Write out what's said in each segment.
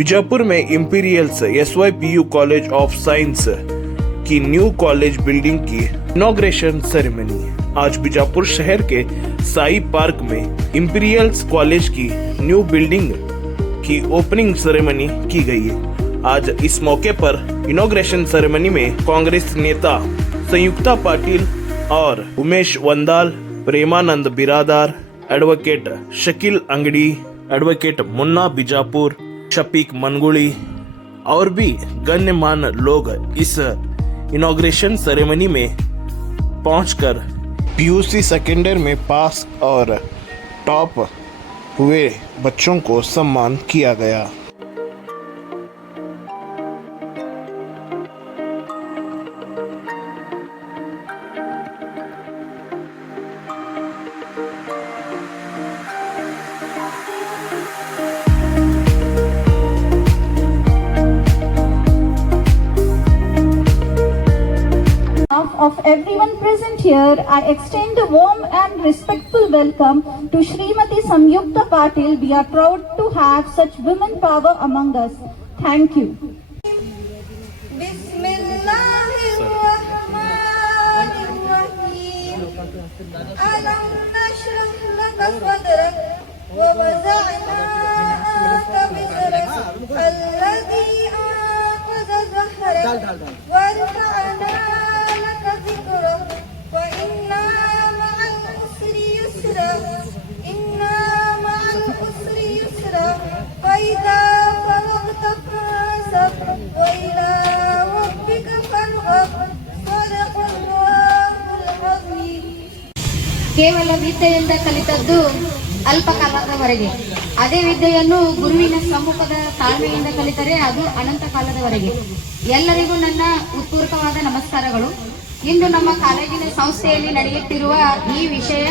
बीजापुर में इंपीरियल्स SYPU college of science की new college building की इनॉग्रेशन सेरेमनी आज बीजापुर शहर के साई पार्क में इंपीरियल्स कॉलेज की न्यू बिल्डिंग की ओपनिंग सेरेमनी की गई है। आज इस मौके पर इनॉग्रेशन सेरेमनी में कांग्रेस नेता संयुक्ता पाटिल और उमेश वंदाल, प्रेमानंद बिरादार, एडवोकेट शकील अंगड़ी, एडवोकेट मुन्ना बीजापुर, शफीक मनगुड़ी और भी गण्यमान्य लोग इस इनॉग्रेशन सेरेमनी में पहुंचकर PUC सेकेंड ईयर में पास और टॉप हुए बच्चों को सम्मान किया गया। Of everyone present here, I extend a warm and respectful welcome to Shrimati Samyukta Patil. We are proud to have such women power among us. Thank you. Bismillahirrahmanirrahim. Alam nashrah laka sadrak wa wada'na anka wizrak alladhi anqadha dhahrak wa rafa'na وإذا فرغت فانصب وإلى ربك فارغب صدق الله العظيم. ಕೇವಲ ವಿದ್ಯೆಯಿಂದ ಕಲಿತದ್ದು ಅಲ್ಪ ಕಾಲದವರೆಗೆ, ಅದೇ ವಿದ್ಯೆಯನ್ನು ಗುರುವಿನ ಸಮ್ಮುಖದ ತಾಳ್ಮೆಯಿಂದ ಕಲಿತರೆ ಅದು ಅನಂತ ಕಾಲದವರೆಗೆ. ಎಲ್ಲರಿಗೂ ನನ್ನ ಉತ್ಪೂರ್ವಕವಾದ ನಮಸ್ಕಾರಗಳು. ಇಂದು ನಮ್ಮ ಕಾಲೇಜಿನ ಸಂಸ್ಥೆಯಲ್ಲಿ ನಡೆಯುತ್ತಿರುವ ಈ ವಿಷಯ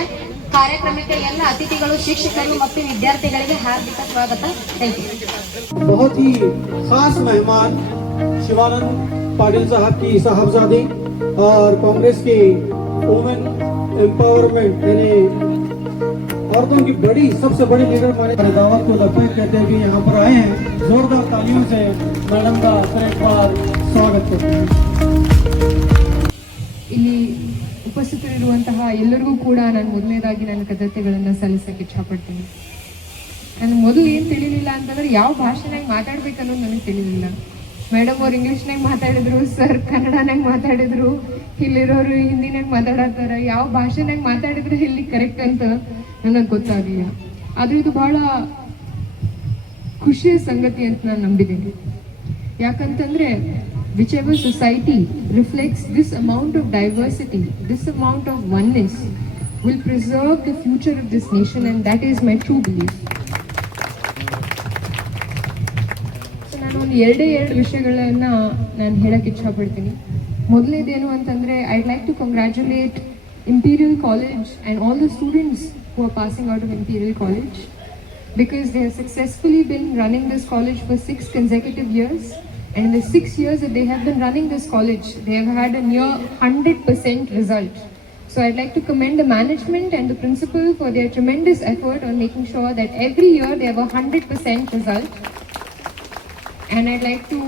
कार्यक्रम के ಎಲ್ಲ ಅತಿಥಿಗಳು, ಶಿಕ್ಷಕರು ಮತ್ತು ವಿದ್ಯಾರ್ಥಿಗಳಿಗೆ ಹಾರ್ದಿಕ ಸ್ವಾಗತ. Thank you. बहुत ही खास मेहमान शिवानंद पाटिल साहब की साहबजादी और कांग्रेस की वुमेन एम्पावरमेंट यानी औरतों की बड़ी सबसे बड़ी लीडर माने दावत को लबैक कहते हैं कि यहाँ पर आए हैं। जोरदार तालियों से मैडम का एक बार स्वागत करते हैं। ಉಪಸ್ಥಿತರಿರುವಂತಹ ಎಲ್ಲರಿಗೂ ಕೂಡ ನಾನು ಮೊದಲನೇದಾಗಿ ನನ್ನ ಕೃತಜ್ಞತೆಗಳನ್ನು ಸಲ್ಲಿಸಕ್ಕೆ ಇಷ್ಟಪಡ್ತೀನಿ. ನಾನು ಮೊದಲು ಏನು ತಿಳಿಲಿಲ್ಲ ಅಂತಂದ್ರೆ ಯಾವ ಭಾಷೆನಾಗ ಮಾತಾಡ್ಬೇಕನ್ನೋದು ನನಗೆ ತಿಳಿಲಿಲ್ಲ. ಮೇಡಮ್ ಅವ್ರು ಇಂಗ್ಲೀಷ್ನಾಗ ಮಾತಾಡಿದ್ರು, ಸರ್ ಕನ್ನಡನಾಗ ಮಾತಾಡಿದ್ರು, ಇಲ್ಲಿರೋರು ಹಿಂದಿನಾಗ ಮಾತಾಡತ್ತಾರ, ಯಾವ ಭಾಷೆನಾಗ ಮಾತಾಡಿದ್ರೆ ಇಲ್ಲಿ ಕರೆಕ್ಟ್ ಅಂತ ನನಗೆ ಗೊತ್ತಾಗಲಿಲ್ಲ. ಆದ್ರೆ ಇದು ಬಹಳ ಖುಷಿಯ ಸಂಗತಿ ಅಂತ ನಾನು ನಂಬಿದ್ದೀನಿ. ಯಾಕಂತಂದ್ರೆ whichever society reflects this amount of diversity, this amount of oneness, will preserve the future of this nation, and that is my true belief. So ನಾನು ಒಂದು ಎರಡು ವಿಷಯಗಳನ್ನ ನಾನು ಹೇಳಕ್ಕೆ ಇಷ್ಟಪಡ್ತೀನಿ. ಮೊದಲನೇದೇನು ಅಂತಂದ್ರೆ I'd like to congratulate Imperial College and all the students who are passing out of Imperial College, because they have successfully been running this college for 6 consecutive years. And in the 6 years that they have been running this college, they have had a near 100% result. So I'd like to commend the management and the principal for their tremendous effort on making sure that every year they have a 100% result. And I'd like to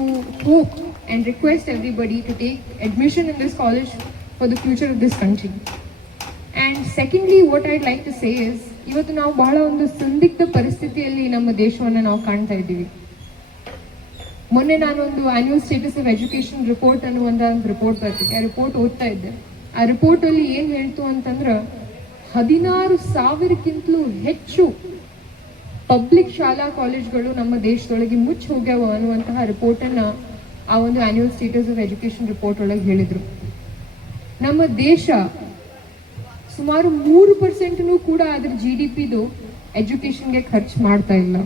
hope and request everybody to take admission in this college for the future of this country. And secondly, what I'd like to say is, ಇವತ್ತು ನಾವು ಬಹಳ ಒಂದು ಸಂದಿಗ್ಧ ಪರಿಸ್ಥಿತಿಯಲ್ಲಿ ನಮ್ಮ ದೇಶವನ್ನು ನಾವು ಕಾಣ್ತಾ ಇದ್ದೀವಿ. ಮೊನ್ನೆ ನಾನೊಂದು annual status of education report ಅನ್ನುವಂಥ ಒಂದು ರಿಪೋರ್ಟ್ ಬರ್ತಿದೆ. ಆ ರಿಪೋರ್ಟ್ ಓದ್ತಾ ಇದ್ದೆ. ಆ ರಿಪೋರ್ಟ್ ಅಲ್ಲಿ ಏನ್ ಹೇಳ್ತು ಅಂತಂದ್ರೆ 16,000ಕ್ಕಿಂತಲೂ ಹೆಚ್ಚು ಪಬ್ಲಿಕ್ ಶಾಲಾ ಕಾಲೇಜ್ಗಳು ನಮ್ಮ ದೇಶದೊಳಗೆ ಮುಚ್ಚಿ ಹೋಗ್ಯಾವ ಅನ್ನುವಂತಹ ರಿಪೋರ್ಟ್ ಅನ್ನ ಆ ಒಂದು annual status of education report ಒಳಗೆ ಹೇಳಿದ್ರು. ನಮ್ಮ ದೇಶ ಸುಮಾರು 3% ಕೂಡ ಅದ್ರ GDPದು ಎಜುಕೇಶನ್ಗೆ ಖರ್ಚು ಮಾಡ್ತಾ ಇಲ್ಲ.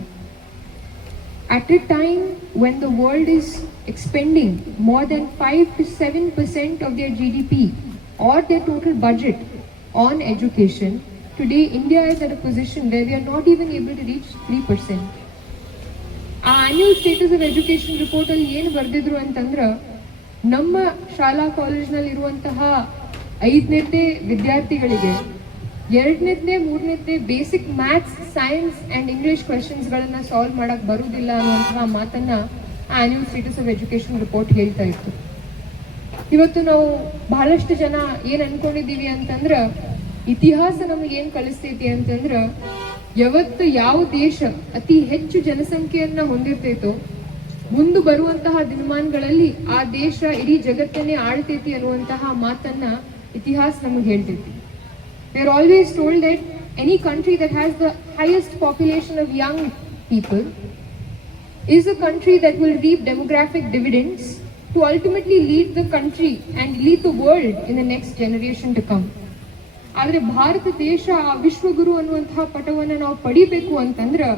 At a time when the world is expending more than 5 to 7% of their GDP or their total budget on education, today India is at a position where we are not even able to reach 3%. Our annual status of education report alli ಏನು ಬರೆದಿದ್ರು ಅಂತಂದ್ರೆ, ನಮ್ಮ ಶಾಲಾ ಕಾಲೇಜ್ನಲ್ಲಿ ಇರುವಂತಹ 5ನೇ ವಿದ್ಯಾರ್ಥಿಗಳಿಗೆ ಎರಡನೇದ್ದೇ ಮೂರನೇದ್ದೇ basic maths, science and English ಕ್ವೆಶನ್ಸ್ಗಳನ್ನು ಸಾಲ್ವ್ ಮಾಡೋಕ್ಕೆ ಬರುವುದಿಲ್ಲ ಅನ್ನುವಂತಹ ಮಾತನ್ನು annual status of education report ಹೇಳ್ತಾ ಇತ್ತು. ಇವತ್ತು ನಾವು ಬಹಳಷ್ಟು ಜನ ಏನು ಅನ್ಕೊಂಡಿದ್ದೀವಿ ಅಂತಂದ್ರೆ, ಇತಿಹಾಸ ನಮಗೆ ಏನು ಕಲಿಸ್ತೈತಿ ಅಂತಂದ್ರೆ, ಯಾವತ್ತು ಯಾವ ದೇಶ ಅತಿ ಹೆಚ್ಚು ಜನಸಂಖ್ಯೆಯನ್ನ ಹೊಂದಿರ್ತೈತೋ ಮುಂದೆ ಬರುವಂತಹ ದಿನಮಾನಗಳಲ್ಲಿ ಆ ದೇಶ ಇಡೀ ಜಗತ್ತನ್ನೇ ಆಳ್ತೈತಿ ಅನ್ನುವಂತಹ ಮಾತನ್ನ ಇತಿಹಾಸ ನಮಗೆ ಹೇಳ್ತೈತಿ. We are always told that any country that has the highest population of young people is a country that will reap demographic dividends to ultimately lead the country and lead the world in the next generation to come. ಆದರೆ ಭಾರತ ದೇಶ ಆ ವಿಶ್ವಗುರು ಅನ್ನುವಂತಹ ಪಟವನ್ನು ನಾವು ಪಡಿಬೇಕು ಅಂತಂದ್ರೆ,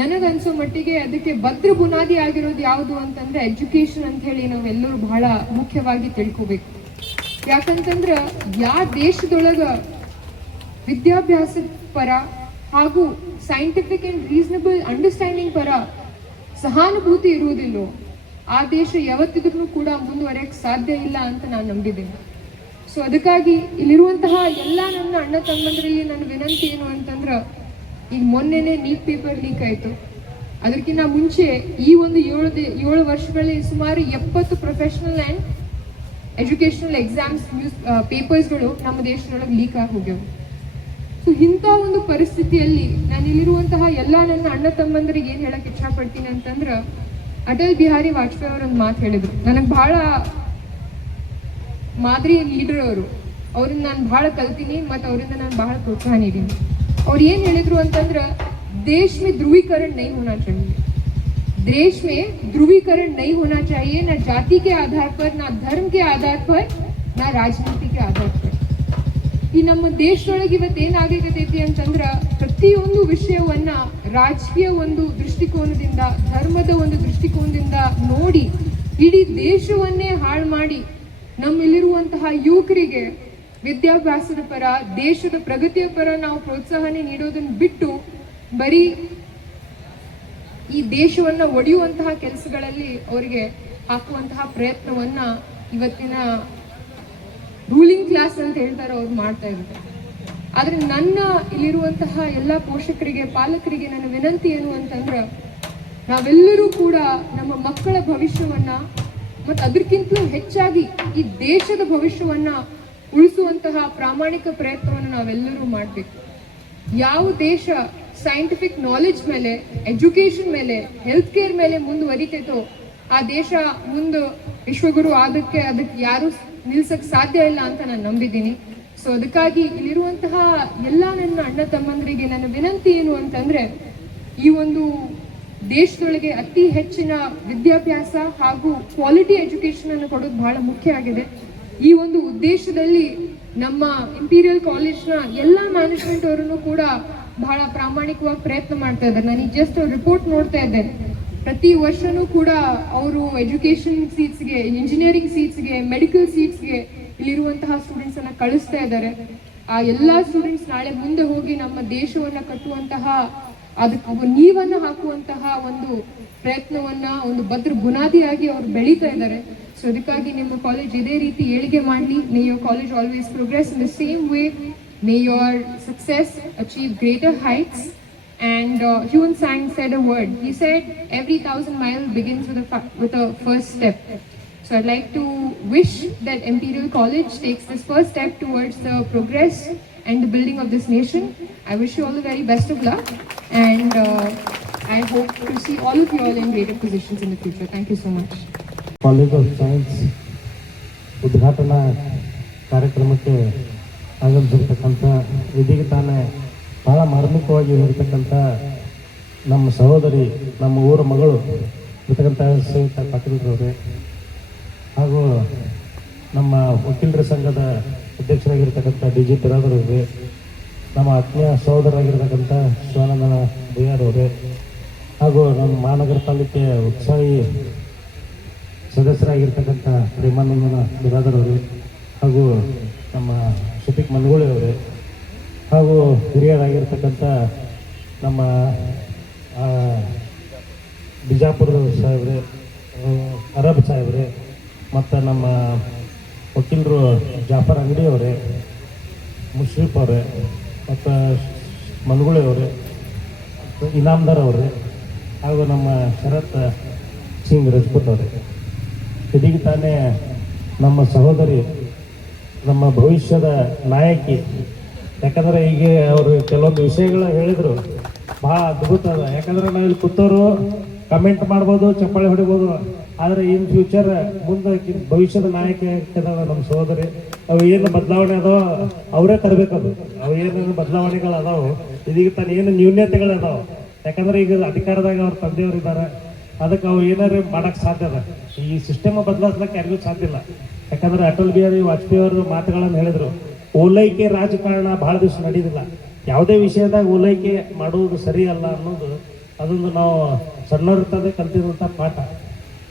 ನನಗನ್ಸೋ ಮಟ್ಟಿಗೆ ಅದಕ್ಕೆ ಭದ್ರ ಬುನಾದಿ ಆಗಿರೋದು ಯಾವುದು ಅಂತಂದ್ರೆ ಎಜುಕೇಶನ್ ಅಂತ ಹೇಳಿ ನಾವೆಲ್ಲರೂ ಬಹಳ ಮುಖ್ಯವಾಗಿ ತಿಳ್ಕೋಬೇಕು. ಯಾಕಂತಂದ್ರೆ ಯಾವ ದೇಶದೊಳಗ ವಿದ್ಯಾಭ್ಯಾಸದ ಪರ ಹಾಗೂ ಸೈಂಟಿಫಿಕ್ ಅಂಡ್ ರೀಸನಬಲ್ ಅಂಡರ್ಸ್ಟ್ಯಾಂಡಿಂಗ್ ಪರ ಸಹಾನುಭೂತಿ ಇರುವುದಿಲ್ಲೋ ಆ ದೇಶ ಯಾವತ್ತಿದ್ರೂ ಕೂಡ ಮುಂದುವರೆಯಕ್ಕೆ ಸಾಧ್ಯ ಇಲ್ಲ ಅಂತ ನಾನು ನಂಬಿದ್ದೇನೆ. ಸೊ ಅದಕ್ಕಾಗಿ ಇಲ್ಲಿರುವಂತಹ ಎಲ್ಲ ನನ್ನ ಅಣ್ಣ ತಮ್ಮಂದರಲ್ಲಿ ನನ್ನ ವಿನಂತಿ ಏನು ಅಂತಂದ್ರೆ, ಈಗ ಮೊನ್ನೆನೇ ನೀಟ್ ಪೇಪರ್ ಲೀಕ್ ಆಯಿತು. ಅದಕ್ಕಿಂತ ಮುಂಚೆ ಈ ಒಂದು 7 ವರ್ಷಗಳಲ್ಲಿ ಸುಮಾರು 70 ಪ್ರೊಫೆಷನಲ್ ಆ್ಯಂಡ್ ಎಜುಕೇಷನಲ್ ಎಕ್ಸಾಮ್ಸ್ ಪೇಪರ್ಸ್ಗಳು ನಮ್ಮ ದೇಶದೊಳಗೆ ಲೀಕ್ ಆಗಿ ಹೋಗ್ಯವು. ಸೊ ಇಂಥ ಒಂದು ಪರಿಸ್ಥಿತಿಯಲ್ಲಿ ನಾನು ಇಲ್ಲಿರುವಂತಹ ಎಲ್ಲ ನನ್ನ ಅಣ್ಣ ತಮ್ಮಂದರಿಗೆ ಏನು ಹೇಳಕ್ಕೆ ಇಷ್ಟಪಡ್ತೀನಿ ಅಂತಂದ್ರೆ, ಅಟಲ್ ಬಿಹಾರಿ ವಾಜಪೇಯಿ ಅವರೊಂದು ಮಾತು ಹೇಳಿದ್ರು. ನನಗೆ ಬಹಳ ಮಾದರಿಯ ಲೀಡರ್ ಅವರು. ಅವ್ರನ್ನ ನಾನು ಬಹಳ ಕಲ್ತೀನಿ ಮತ್ತು ಅವರಿಂದ ನಾನು ಬಹಳ ಪ್ರೋತ್ಸಾಹ ನೀಡೀನಿ. ಅವ್ರು ಏನು ಹೇಳಿದ್ರು ಅಂತಂದ್ರೆ, देश में ध्रुवीकरण नहीं होना चाहिए. देश में ध्रुवीकरण नहीं होना चाहिए, ना जाति के आधार पर, ना धर्म के आधार पर, ना राजनीति के आधार पर. ಈ ನಮ್ಮ ದೇಶದೊಳಗೆ ಇವತ್ತೇನಾಗೈತಿ ಅಂತಂದ್ರೆ, ಪ್ರತಿಯೊಂದು ವಿಷಯವನ್ನ ರಾಜಕೀಯ ಒಂದು ದೃಷ್ಟಿಕೋನದಿಂದ, ಧರ್ಮದ ಒಂದು ದೃಷ್ಟಿಕೋನದಿಂದ ನೋಡಿ ಇಡೀ ದೇಶವನ್ನೇ ಹಾಳು ಮಾಡಿ ನಮ್ಮಲ್ಲಿರುವಂತಹ ಯುವಕರಿಗೆ ವಿದ್ಯಾಭ್ಯಾಸದ ಪರ, ದೇಶದ ಪ್ರಗತಿಯ ಪರ ನಾವು ಪ್ರೋತ್ಸಾಹನೆ ನೀಡೋದನ್ನು ಬಿಟ್ಟು ಬರೀ ಈ ದೇಶವನ್ನ ಒಡೆಯುವಂತಹ ಕೆಲಸಗಳಲ್ಲಿ ಅವರಿಗೆ ಹಾಕುವಂತಹ ಪ್ರಯತ್ನವನ್ನ ಇವತ್ತಿನ ರೂಲಿಂಗ್ ಕ್ಲಾಸ್ ಅಂತ ಹೇಳ್ತಾರೆ ಅವ್ರು ಮಾಡ್ತಾ ಇದ್ದಾರೆ. ಆದ್ರೆ ನನ್ನ ಇಲ್ಲಿರುವಂತಹ ಎಲ್ಲ ಪೋಷಕರಿಗೆ, ಪಾಲಕರಿಗೆ ನನ್ನ ವಿನಂತಿ ಏನು ಅಂತಂದ್ರೆ, ನಾವೆಲ್ಲರೂ ಕೂಡ ನಮ್ಮ ಮಕ್ಕಳ ಭವಿಷ್ಯವನ್ನ ಮತ್ತು ಅದಕ್ಕಿಂತಲೂ ಹೆಚ್ಚಾಗಿ ಈ ದೇಶದ ಭವಿಷ್ಯವನ್ನ ಉಳಿಸುವಂತಹ ಪ್ರಾಮಾಣಿಕ ಪ್ರಯತ್ನವನ್ನು ನಾವೆಲ್ಲರೂ ಮಾಡಬೇಕು. ಯಾವ ದೇಶ ಸೈಂಟಿಫಿಕ್ ನಾಲೆಡ್ಜ್ ಮೇಲೆ, ಎಜುಕೇಶನ್ ಮೇಲೆ, ಹೆಲ್ತ್ ಕೇರ್ ಮೇಲೆ ಮುಂದುವರಿತೈತೋ ಆ ದೇಶ ಮುಂದೆ ವಿಶ್ವಗುರು ಅದಕ್ಕೆ ಯಾರು ನಿಲ್ಸಕ್ಕೆ ಸಾಧ್ಯ ಇಲ್ಲ ಅಂತ ನಾನು ನಂಬಿದ್ದೀನಿ. ಸೊ ಅದಕ್ಕಾಗಿ ಇಲ್ಲಿರುವಂತಹ ಎಲ್ಲ ನನ್ನ ಅಣ್ಣ ತಮ್ಮಂದರಿಗೆ ನನ್ನ ವಿನಂತಿ ಏನು ಅಂತಂದ್ರೆ, ಈ ಒಂದು ದೇಶದೊಳಗೆ ಅತಿ ಹೆಚ್ಚಿನ ವಿದ್ಯಾಭ್ಯಾಸ ಹಾಗೂ ಕ್ವಾಲಿಟಿ ಎಜುಕೇಶನ್ ಅನ್ನು ಕೊಡೋದು ಬಹಳ ಮುಖ್ಯ ಆಗಿದೆ. ಈ ಒಂದು ಉದ್ದೇಶದಲ್ಲಿ ನಮ್ಮ ಇಂಪೀರಿಯಲ್ ಕಾಲೇಜ್ನ ಎಲ್ಲ ಮ್ಯಾನೇಜ್ಮೆಂಟ್ ಅವರನ್ನು ಕೂಡ ಬಹಳ ಪ್ರಾಮಾಣಿಕವಾಗಿ ಪ್ರಯತ್ನ ಮಾಡ್ತಾ ಇದ್ದಾರೆ. ನಾನು ಈಗ ಜಸ್ಟ್ ರಿಪೋರ್ಟ್ ನೋಡ್ತಾ ಇದ್ದೇನೆ. ಪ್ರತಿ ವರ್ಷನೂ ಕೂಡ ಅವರು ಎಜುಕೇಶನ್ ಸೀಟ್ಸ್ಗೆ, ಇಂಜಿನಿಯರಿಂಗ್ ಸೀಟ್ಸ್ಗೆ, ಮೆಡಿಕಲ್ ಸೀಟ್ಸ್ಗೆ ಇಲ್ಲಿರುವಂತಹ ಸ್ಟೂಡೆಂಟ್ಸ್ ಅನ್ನ ಕಳಿಸ್ತಾ ಇದ್ದಾರೆ. ಆ ಎಲ್ಲ ಸ್ಟೂಡೆಂಟ್ಸ್ ನಾಳೆ ಮುಂದೆ ಹೋಗಿ ನಮ್ಮ ದೇಶವನ್ನ ಕಟ್ಟುವಂತಹ, ಅದಕ್ಕೆ ನೀವನ್ನ ಹಾಕುವಂತಹ ಒಂದು ಪ್ರಯತ್ನವನ್ನ, ಒಂದು ಭದ್ರ ಬುನಾದಿಯಾಗಿ ಅವರು ಬೆಳೀತಾ ಇದ್ದಾರೆ. ಸೊ ಅದಕ್ಕಾಗಿ ನಿಮ್ಮ ಕಾಲೇಜ್ ಇದೇ ರೀತಿ ಏಳಿಗೆ ಮಾಡಲಿ. May your college always progress in the same way. May your success achieve greater heights. And Hyun Sang said a word. He said, every 1,000 miles begins with a first step. So I'd like to wish that Imperial College takes this first step towards the progress and the building of this nation. I wish you all the very best of luck, and I hope to see all of you all in greater positions in the future. Thank you so much. College of Science ಉದ್ಘಾಟನಾ ಕಾರ್ಯಕ್ರಮಕ್ಕೆ ಆಗಮಿಸಿರ್ತಕ್ಕಂಥ ಇದೀಗ ತಾನೇ ಭಾಳ ಮಾರ್ಮಿಕವಾಗಿ ಇರತಕ್ಕಂಥ ನಮ್ಮ ಸಹೋದರಿ, ನಮ್ಮ ಊರ ಮಗಳು ಇರ್ತಕ್ಕಂಥ ಶ್ರೀಯುತ ಪಾಟೀಲ್ರವ್ರೆ, ಹಾಗೂ ನಮ್ಮ ವಕೀಲರ ಸಂಘದ ಅಧ್ಯಕ್ಷರಾಗಿರ್ತಕ್ಕಂಥ DJ ಬಿರಾದರವ್ರೆ, ನಮ್ಮ ಆತ್ಮೀಯ ಸಹೋದರಾಗಿರ್ತಕ್ಕಂಥ ಶಿವಾನಂದನ ಬಯ್ಯಾರವ್ರೆ, ಹಾಗೂ ನಮ್ಮ ಮಹಾನಗರ ಪಾಲಿಕೆಯ ಉತ್ಸಾಹಿ ಸದಸ್ಯರಾಗಿರ್ತಕ್ಕಂಥ ಪ್ರೇಮಾನಂದನ ಬಿರಾದರವ್ರೆ, ಹಾಗೂ ನಮ್ಮ ಶಫೀಕ್ ಮನಗೋಳಿ ಅವರೇ, ಹಾಗೂ ಹಿರಿಯರಾಗಿರ್ತಕ್ಕಂಥ ನಮ್ಮ ಬಿಜಾಪುರದ ಸಾಹೇಬ್ರೆ, ಅರಬ್ ಸಾಹೇಬ್ರೆ, ಮತ್ತು ನಮ್ಮ ವಕೀಲರು ಜಾಫರ್ ಅಂಗಡಿ ಅವರೇ, ಮುಷ್ರೀಫ್ ಅವರೇ ಮತ್ತು ಮನ್ಗುಳಿ ಅವರೇ ಇನಾಮ್ದಾರ್ ಅವರೇ ಹಾಗೂ ನಮ್ಮ ಶರತ್ ಸಿಂಗ್ ರಜಪೂತ್ ಅವರೇ. ಇದೀಗ ತಾನೇ ನಮ್ಮ ಸಹೋದರಿ, ನಮ್ಮ ಭವಿಷ್ಯದ ನಾಯಕಿ, ಯಾಕಂದರೆ ಈಗ ಅವರು ಕೆಲವೊಂದು ವಿಷಯಗಳು ಹೇಳಿದರು, ಭಾಳ ಅದ್ಭುತ ಅದ. ಯಾಕಂದರೆ ನಾವು ಇಲ್ಲಿ ಕೂತವರು ಕಮೆಂಟ್ ಮಾಡ್ಬೋದು, ಚಪ್ಪಾಳೆ ಹೊಡಿಬೋದು, ಆದರೆ ಇನ್ ಫ್ಯೂಚರ್ ಮುಂದೆ ಭವಿಷ್ಯದ ನಾಯಕಿ ಆಗ್ತದ ನಮ್ಮ ಸಹೋದರಿ. ಅವು ಏನು ಬದಲಾವಣೆ ಅದಾವ ಅವರೇ ತರಬೇಕದು. ಅವು ಏನೇನು ಬದಲಾವಣೆಗಳು ಅದಾವೆ, ಇದೀಗ ತಾನು ಏನು ನ್ಯೂನ್ಯತೆಗಳು ಅದಾವೆ, ಯಾಕಂದ್ರೆ ಈಗ ಅಧಿಕಾರದಾಗ ಅವ್ರ ತಂದೆಯವರು ಇದ್ದಾರೆ, ಅದಕ್ಕೆ ಅವು ಏನಾರು ಮಾಡೋಕ್ಕೆ ಸಾಧ್ಯ ಅದ. ಈ ಸಿಸ್ಟಮ್ ಬದಲಾಯಿಸ್ಲಿಕ್ಕೆ ಯಾರಿಗೂ ಸಾಧ್ಯ ಇಲ್ಲ. ಯಾಕಂದ್ರೆ ಅಟಲ್ ಬಿಹಾರಿ ವಾಜಪೇಯಿ ಅವರು ಮಾತುಗಳನ್ನು ಹೇಳಿದರು, ಓಲೈಕೆ ರಾಜಕಾರಣ ಭಾಳ ದಿವಸ ನಡೆಯೋದಿಲ್ಲ, ಯಾವುದೇ ವಿಷಯದಾಗ ಓಲೈಕೆ ಮಾಡುವುದು ಸರಿ ಅಲ್ಲ ಅನ್ನೋದು ಅದೊಂದು ನಾವು ಸಣ್ಣವರಿರ್ತದೆ ಕಲ್ತಿರುವಂಥ ಪಾಠ.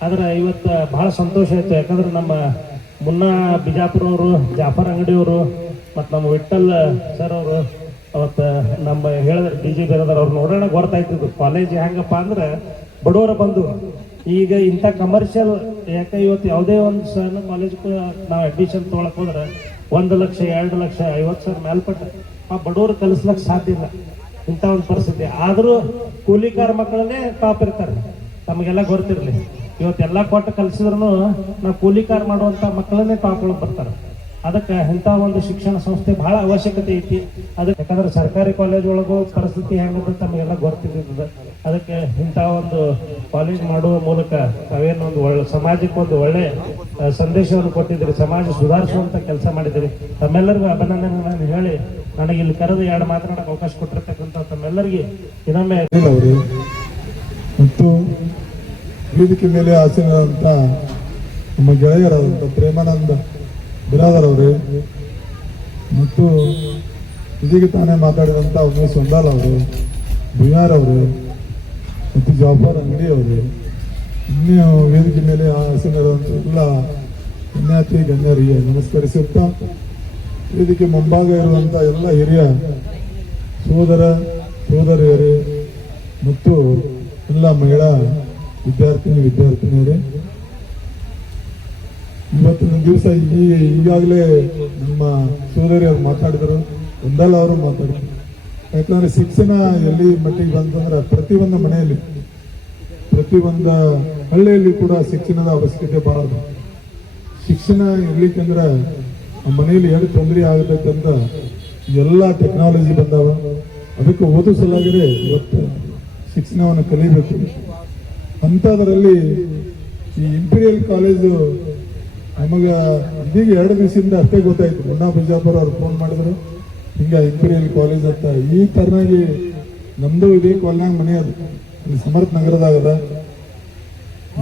ಆದರೆ ಇವತ್ತು ಭಾಳ ಸಂತೋಷ ಆಯಿತು. ಯಾಕಂದ್ರೆ ನಮ್ಮ ಮುನ್ನಾ ಬಿಜಾಪುರ ಅವರು, ಜಾಫರ್ ಅಂಗಡಿಯವರು ಮತ್ತು ನಮ್ಮ ವಿಠಲ್ ಸರ್ ಅವರು ಅವತ್ತು ನಮ್ಮ ಹೇಳಿದ್ರೆ DJ ಬೇರೆದವ್ರು ಅವ್ರು ನೋಡೋಣ ಗೊತ್ತಾಯ್ತಿದ್ದು ಕಾಲೇಜ್ ಹೆಂಗಪ್ಪ ಅಂದ್ರೆ ಬಡವರ ಬಂದು. ಈಗ ಇಂಥ ಕಮರ್ಷಿಯಲ್, ಯಾಕೆ ಇವತ್ತು ಯಾವುದೇ ಒಂದು ಸಣ್ಣ ಕಾಲೇಜ್ಗೂ ನಾವು ಅಡ್ಮಿಷನ್ ತೊಗೊಳಕ್ಕೆ ಹೋದ್ರೆ 1 ಲಕ್ಷ 2 ಲಕ್ಷ 50,000 ಮೇಲ್ಪಟ್ಟ ಆ ಬಡವರು ಕಲಿಸ್ಲಿಕ್ಕೆ ಸಾಧ್ಯ ಇಲ್ಲ, ಇಂಥ ಒಂದು ಪರಿಸ್ಥಿತಿ. ಆದರೂ ಕೂಲಿಕಾರ ಮಕ್ಕಳನ್ನೇ ಟಾಪ್ ಇರ್ತಾರೆ, ತಮಗೆಲ್ಲ ಗೊತ್ತಿರಲಿ. ಇವತ್ತೆಲ್ಲ ಕೊಟ್ಟು ಕಲಿಸಿದ್ರು ನಾವು ಕೂಲಿಕಾರ ಮಾಡುವಂಥ ಮಕ್ಕಳನ್ನೇ ಟಾಪ್ ಒಳಗೆ ಬರ್ತಾರೆ. ಅದಕ್ಕೆ ಇಂಥ ಒಂದು ಶಿಕ್ಷಣ ಸಂಸ್ಥೆ ಭಾಳ ಅವಶ್ಯಕತೆ ಐತಿ. ಅದಕ್ಕೆ ಯಾಕಂದ್ರೆ ಸರ್ಕಾರಿ ಕಾಲೇಜ್ ಒಳಗೂ ಪರಿಸ್ಥಿತಿ ಹೆಂಗಂದ್ರೆ ತಮಗೆಲ್ಲ ಗೊತ್ತಿರ್ತದೆ. ಅದಕ್ಕೆ ಇಂಥ ಒಂದು ಕಾಲೇಜ್ ಮಾಡುವ ಮೂಲಕ ತಾವೇನು ಒಂದು ಒಳ್ಳೆ ಸಮಾಜಕ್ಕೆ ಒಂದು ಒಳ್ಳೆ ಸಂದೇಶವನ್ನು ಕೊಟ್ಟಿದ್ದೀರಿ, ಸಮಾಜ ಸುಧಾರಿಸುವಂಥ ಕೆಲಸ ಮಾಡಿದ್ದೀರಿ. ತಮ್ಮೆಲ್ಲರಿಗೂ ಅಭಿನಂದನೆ ನಾನು ಹೇಳಿ, ನನಗೆ ಇಲ್ಲಿ ಕರೆದು 2 ಮಾತನಾಡಕ್ಕೆ ಅವಕಾಶ ಕೊಟ್ಟಿರ್ತಕ್ಕಂಥ ತಮ್ಮೆಲ್ಲರಿಗೆ ಇನ್ನೊಮ್ಮೆ ಅವರು ಮತ್ತು ವೇದಿಕೆ ಮೇಲೆ ಆಸೀನರಾದಂಥ ನಮ್ಮ ಗೆಳೆಯರಾದಂಥ ಪ್ರೇಮಾನಂದ ಬಿರಾದರ್ ಅವರೇ ಮತ್ತು ಇದೀಗ ತಾನೇ ಮಾತಾಡಿದಂಥ ಉಮೇಶ್ ಒಂದಾಲ್ ಅವರು, ಬಿಹಾರ್ ಅವರು ಮತ್ತು ಜಾಫರ್ ಅಂಗಡಿ ಅವರು, ಇನ್ನೂ ವೇದಿಕೆ ಮೇಲೆ ಆಸೀನರಾದಂಥ ಎಲ್ಲ ಪುಣ್ಯಾತಿ ಗಣ್ಯರಿಗೆ ನಮಸ್ಕರಿಸುತ್ತಾ, ವೇದಿಕೆ ಮುಂಭಾಗ ಇರುವಂಥ ಎಲ್ಲ ಹಿರಿಯ ಸೋದರ ಸೋದರಿಯರೇ ಮತ್ತು ಎಲ್ಲ ಮಹಿಳಾ ವಿದ್ಯಾರ್ಥಿನಿಯರೇ, ಇವತ್ತಿನ ದಿವಸ ಈಗಾಗಲೇ ನಮ್ಮ ಸೋದರಿಯವರು ಮಾತಾಡಿದರು, ಒಂದಲ್ಲ ಅವರು ಮಾತಾಡಿದ್ರು. ಯಾಕಂದ್ರೆ ಶಿಕ್ಷಣ ಎಲ್ಲಿ ಮಟ್ಟಿಗೆ ಬಂತಂದ್ರೆ ಪ್ರತಿಯೊಂದು ಮನೆಯಲ್ಲಿ, ಪ್ರತಿಯೊಂದು ಹಳ್ಳಿಯಲ್ಲಿ ಕೂಡ ಶಿಕ್ಷಣದ ಅವಶ್ಯಕತೆ ಬಹಳ ಇದೆ. ಶಿಕ್ಷಣ ಇರ್ಲಿಕ್ಕಂದ್ರೆ ಆ ಮನೆಯಲ್ಲಿ ಏನು ತೊಂದರೆ ಆಗಬೇಕಂತ ಎಲ್ಲ ಟೆಕ್ನಾಲಜಿ ಬಂದಾವ. ಅದಕ್ಕೆ ಓದು ಸಲುವಾಗಿದೆ ಇವತ್ತು ಶಿಕ್ಷಣವನ್ನು ಕಲಿಬೇಕು. ಅಂಥದ್ರಲ್ಲಿ ಈ ಇಂಪೀರಿಯಲ್ ಕಾಲೇಜು ನಮಗೆ ಇದೀಗ 2 ದಿವಸದಿಂದ ಅಷ್ಟೇ ಗೊತ್ತಾಯ್ತು. ಮುನ್ನಾ ಬಿಜಾಪುರ ಅವ್ರು ಫೋನ್ ಮಾಡಿದ್ರು, ಹಿಂಗೆ ಇಂಪೀರಿಯಲ್ ಕಾಲೇಜ್ ಅಂತ. ಈ ತರನಾಗಿ ನಮ್ದು ಇದೇ ಕಾಲ್ನಾಗ ಮನೆ ಅದು, ಇಲ್ಲಿ ಸಮರ್ಥ ನಗರದಾಗದ.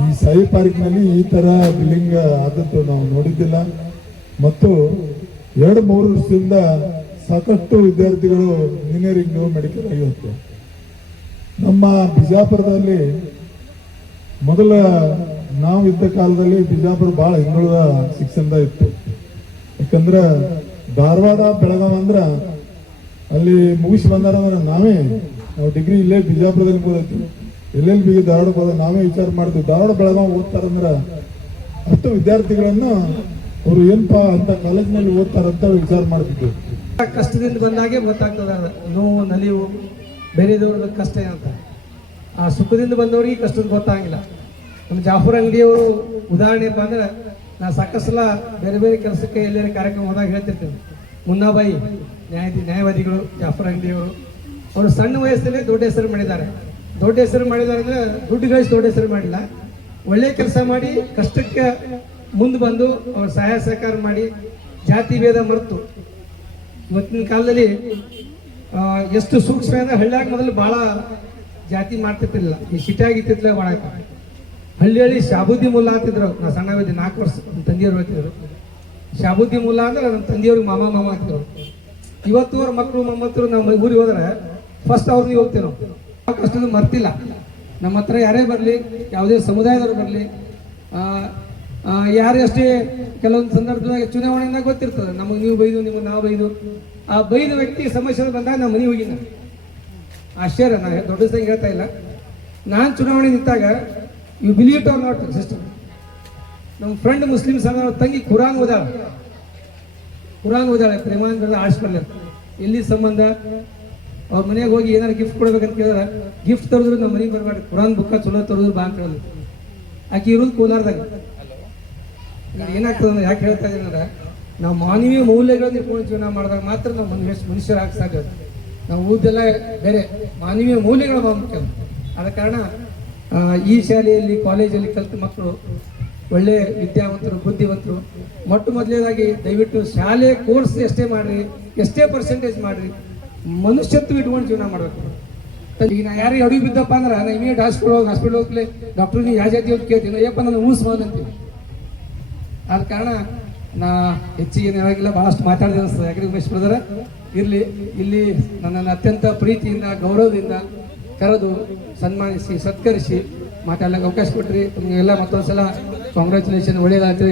ಈ ಸಾಯಿ ಪಾರ್ಕ್ನಲ್ಲಿ ಈ ತರ ಬಿಲ್ಡಿಂಗ್ ಆದದ್ದು ನಾವು ನೋಡಿದ್ದಿಲ್ಲ. ಮತ್ತು 2-3 ವರ್ಷದಿಂದ ಸಾಕಷ್ಟು ವಿದ್ಯಾರ್ಥಿಗಳು ಇಂಜಿನಿಯರಿಂಗ್ ಮೆಡಿಕಲ್ ಆಗಿರುತ್ತೆ. ನಮ್ಮ ಬಿಜಾಪುರದಲ್ಲಿ ಮೊದಲ ನಾವು ಇದ್ದ ಕಾಲದಲ್ಲಿ ಬಿಜಾಪುರ ಬಹಳ ಹಿಂದುಳಿದ ಶಿಕ್ಷಣದ ಇತ್ತು. ಯಾಕಂದ್ರೆ ಧಾರವಾಡ ಬೆಳಗಾವ್ ಅಂದ್ರ ಅಲ್ಲಿ ಮುಗಿಸಿ ಬಂದಾರಂದ್ರೆ ನಾವು ಡಿಗ್ರಿ ಇಲ್ಲೇ ಬಿಜಾಪುರದಲ್ಲಿ ಓದೈತಿ, LLB ಧಾರವಾಡಕ್ಕೆ ಹೋದ ನಾವೇ ವಿಚಾರ ಮಾಡ್ತೀವಿ. ಧಾರವಾಡ ಬೆಳಗಾವ್ ಓದ್ತಾರಂದ್ರ ಅಷ್ಟು ವಿದ್ಯಾರ್ಥಿಗಳನ್ನು ಅವ್ರು ಏನಪ್ಪಾ ಅಂತ ಕಾಲೇಜಿನಲ್ಲಿ ಓದ್ತಾರಂತ ವಿಚಾರ ಮಾಡ್ತಿದ್ವಿ. ಕಷ್ಟದಿಂದ ಬಂದಾಗೆ ಗೊತ್ತಾಗ್ತದ ನೋವು ನಲಿವು ಬೇರೆದವ್ರ ಕಷ್ಟ ಏನಂತ. ಆ ಸುಖದಿಂದ ಬಂದವ್ರಿಗೆ ಕಷ್ಟದ ಗೊತ್ತಾಗಿಲ್ಲ. ನಮ್ಮ ಜಾಫರ್ ಅಂಗಡಿಯವರು ಉದಾಹರಣೆಪ್ಪ ಅಂದ್ರೆ, ನಾ ಸಾಕಷ್ಟು ಸಲ ಬೇರೆ ಬೇರೆ ಕೆಲಸಕ್ಕೆ ಎಲ್ಲೇ ಕಾರ್ಯಕ್ರಮ ಹೋದಾಗ ಹೇಳ್ತಿರ್ತೀನಿ. ಮುನ್ನಾಬಾಯಿ ನ್ಯಾಯವಾದಿಗಳು ಜಾಫರ್ ಅಂಗಡಿಯವರು, ಅವರು ಸಣ್ಣ ವಯಸ್ಸಲ್ಲೇ ದೊಡ್ಡ ಹೆಸರು ಮಾಡಿದ್ದಾರೆ. ದೊಡ್ಡ ಹೆಸರು ಮಾಡಿದ್ದಾರೆ ಅಂದ್ರೆ ದುಡ್ಡು ಗಳಿಸಿ ದೊಡ್ಡ ಹೆಸರು ಮಾಡಿಲ್ಲ, ಒಳ್ಳೆ ಕೆಲಸ ಮಾಡಿ ಕಷ್ಟಕ್ಕೆ ಮುಂದೆ ಬಂದು ಅವ್ರು ಸಹಾಯ ಸಹಕಾರ ಮಾಡಿ ಜಾತಿ ಭೇದ ಮರೆತು. ಇವತ್ತಿನ ಕಾಲದಲ್ಲಿ ಎಷ್ಟು ಸೂಕ್ಷ್ಮ ಅಂದ್ರೆ, ಹಳ್ಳಿಯಾಗ ಮೊದಲು ಭಾಳ ಜಾತಿ ಮಾಡ್ತಿರ್ತಿಲ್ಲ, ಈ ಸಿಟಿಯಾಗಿತ್ತಿತ್ತಲೇ ಭಾಳ ಹಳ್ಳಿ ಶಾಬುದ್ದಿ ಮುಲ್ಲಾ ಅಂತಿದ್ರು. ನಾ ಸಣ್ಣವಿದ್ದೆ 4 ವರ್ಷ, ನಮ್ಮ ತಂದೆಯವ್ರು ಹೇಳ್ತಿದ್ರು ಶಾಬುದ್ದಿ ಮುಲ್ಲಾ ಅಂದ್ರೆ ನಮ್ಮ ತಂದೆಯವ್ರಿಗೆ ಮಾಮ ಅಂತಿದ್ರು. ಇವತ್ತು ಅವ್ರ ಮಕ್ಕಳು ಮೊಮ್ಮಕ್ಕಳು ನಮ್ಮ ಊರಿಗೆ ಹೋದ್ರೆ ಫಸ್ಟ್ ಅವ್ರಿಗೆ ಹೋಗ್ತೀವಿ ನಾವು. ಕಷ್ಟದ ಮರ್ತಿಲ್ಲ. ನಮ್ಮ ಹತ್ರ ಯಾರೇ ಬರಲಿ, ಯಾವುದೇ ಸಮುದಾಯದವ್ರು ಬರಲಿ, ಯಾರೇ ಅಷ್ಟೇ ಕೆಲವೊಂದು ಸಂದರ್ಭದಾಗ ಚುನಾವಣೆಯಿಂದ ಗೊತ್ತಿರ್ತದೆ, ನಮಗೆ ನೀವು ಬೈದು ನಿಮಗೆ ನಾವು ಬೈದು. ಆ ಬೈದ ವ್ಯಕ್ತಿ ಸಮಸ್ಯೆ ಬಂದಾಗ ನಮ್ಮ ಮನೆ ಹೋಗಿನ ಆಶ್ಚರ್ಯ. ನಾ ದೊಡ್ಡ ಸಂಖ್ಯೆ ಹೇಳ್ತಾ ಇಲ್ಲ. ನಾನು ಚುನಾವಣೆ ನಿಂತಾಗ, you believe it are not system, ನಮ್ಮ ಫ್ರೆಂಡ್ ಮುಸ್ಲಿಮ್ಸ್ ಅನ್ನೋ ತಂಗಿ ಕುರಾನ್ ಓದಾಳ. ಕುರಾನ್ ಓದಾಳೆ ಪ್ರೇಮಾಂತರ ಆಡಿಸ್ಕೊಳ್ಳ ಎಲ್ಲಿ ಸಂಬಂಧ ಅವ್ರ ಮನೆಗೆ ಹೋಗಿ ಏನಾರು ಗಿಫ್ಟ್ ಕೊಡ್ಬೇಕಂತ ಕೇಳಿದ್ರೆ ಗಿಫ್ಟ್ ತರೋದ್ರು ನಮ್ಮ ಮನೆಗೆ ಬರಬಾರ್ದು ಕುರಾನ್ ಬುಕ್ಕ ಚಲೋ ತರೋದ್ರು ಬಾ ಅಂತ ಹೇಳೋದು ಆಕೆ ಇರೋದು ಕೋಲಾರದಾಗ. ಏನಾಗ್ತದೆ ಅಂದ್ರೆ ಯಾಕೆ ಹೇಳ್ತಾ ಇದ್ದೀನಿ ಅಂದ್ರೆ ನಾವು ಮಾನವೀಯ ಮೌಲ್ಯಗಳನ್ನ ಇಟ್ಕೊಂಡು ಜೀವನ ಮಾಡಿದಾಗ ಮಾತ್ರ ನಾವು ಮನುಷ್ಯರಾಗಿ ಸಾಕೋದು. ನಾವು ಓದೆಲ್ಲ ಬೇರೆ, ಮಾನವೀಯ ಮೌಲ್ಯಗಳು ಬಹಳ ಮುಖ್ಯ. ಆದ ಕಾರಣ ಈ ಶಾಲೆಯಲ್ಲಿ ಕಾಲೇಜಲ್ಲಿ ಕಲಿತ ಮಕ್ಕಳು ಒಳ್ಳೆ ವಿದ್ಯಾವಂತರು, ಬುದ್ಧಿವಂತರು. ಮೊದಲನೇದಾಗಿ ದಯವಿಟ್ಟು ಶಾಲೆ ಕೋರ್ಸ್ ಎಷ್ಟೇ ಮಾಡ್ರಿ, ಎಷ್ಟೇ ಪರ್ಸೆಂಟೇಜ್ ಮಾಡ್ರಿ, ಮನುಷ್ಯತ್ವ ಇಟ್ಕೊಂಡು ಜೀವನ ಮಾಡಬೇಕು. ಈಗ ನಾ ಯಾರಿಗೆ ಅಡುಗೆ ಬಿದ್ದಪ್ಪ ಅಂದ್ರೆ ನಾ ಇಮಿಡಿಯೇಟ್ ಹಾಸ್ಪಿಟಲ್ ಹೋಗ್ಲಿ ಡಾಕ್ಟರ್ ನೀವು ಯಾವ ಜಾತಿ ಅಂತ ಕೇಳ್ತೀನಿ, ಅಯ್ಯಪ್ಪ ನಾನು ಉಳಿಸ್ಬೋದು ಅಂತೀವಿ. ಆದ ಕಾರಣ ನಾ ಹೆಚ್ಚಿಗೆ ಹೇಳಾಗಿಲ್ಲ, ಭಾಳಷ್ಟು ಮಾತಾಡಿದೆ ಅನಿಸ್ತದೆ. ಯಾಕಂದ್ರೆ ಉಮೇಶ್ ಬ್ರದರ್ ಇರಲಿ, ಇಲ್ಲಿ ನನ್ನನ್ನು ಅತ್ಯಂತ ಪ್ರೀತಿಯಿಂದ ಗೌರವದಿಂದ ಕರೆದು ಸನ್ಮಾನಿಸಿ ಸತ್ಕರಿಸಿ ಮಾತಾಡಲಿಕ್ಕೆ ಅವಕಾಶ ಕೊಟ್ರಿ. ನಿಮಗೆಲ್ಲ ಮತ್ತೊಂದ್ಸಲ ಕಾಂಗ್ರ್ಯಾಚುಲೇಷನ್, ಒಳ್ಳೆಯದಾಗ್ತದೆ.